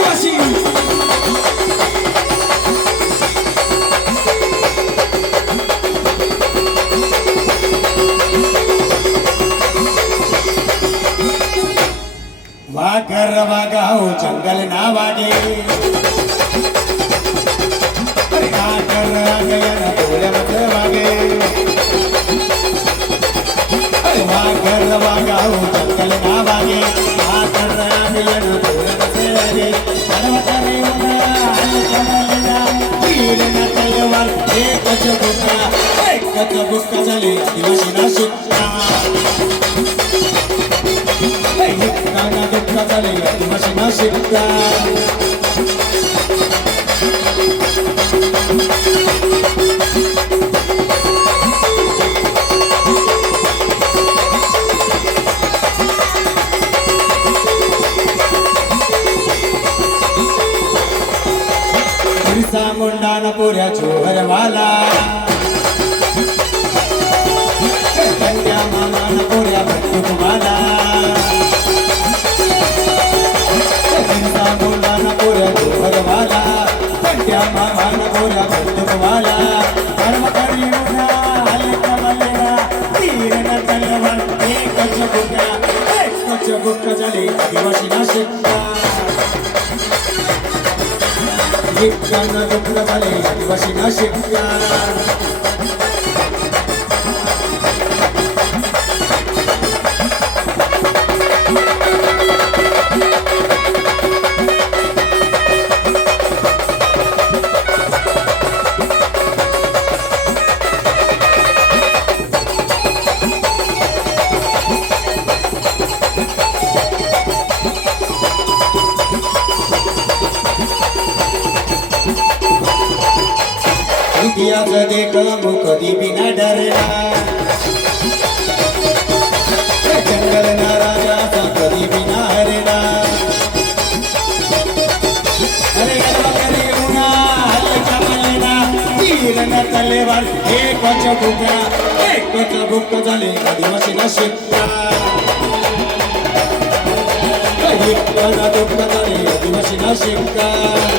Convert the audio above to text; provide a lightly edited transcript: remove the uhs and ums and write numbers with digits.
आदिवासी वाघर वागाओ जंगल ना वागे वाघर गयन बोले मत वागे वाघर वागाओ जंगल ना वागे वाघर गयन बोले मत वागे हरवतरे हलकमलना तीर न तलवार एकच बुक्का झाले आदिवासी ना शिक्का नाना दुःखा झाले आदिवासी ना शिक्का बिरसा मुंडा न पुऱ्या चोहरवाला कंड्या मामा न पुऱ्या बंदूकवाला बिरसा मुंडा न पुऱ्या चोहरवाला कंड्या मामा न पुऱ्या बंदूकवाला कर्म करी उठा हलकमलना तीर न तलवार एकच बुक्का झाले आदिवासी ना शिक्का शिक्कानं दुःख झाले आदिवासी ना शिक्का इतिहास देख कधी बिना डरला जंगल ना राजा कधी बिना हरला अरे करे उन्हा हलकमलना तीर न तलवार एकच बुक्का झाले आदिवासी ना शिक्का दुःख झाले आदिवासी ना शिक्का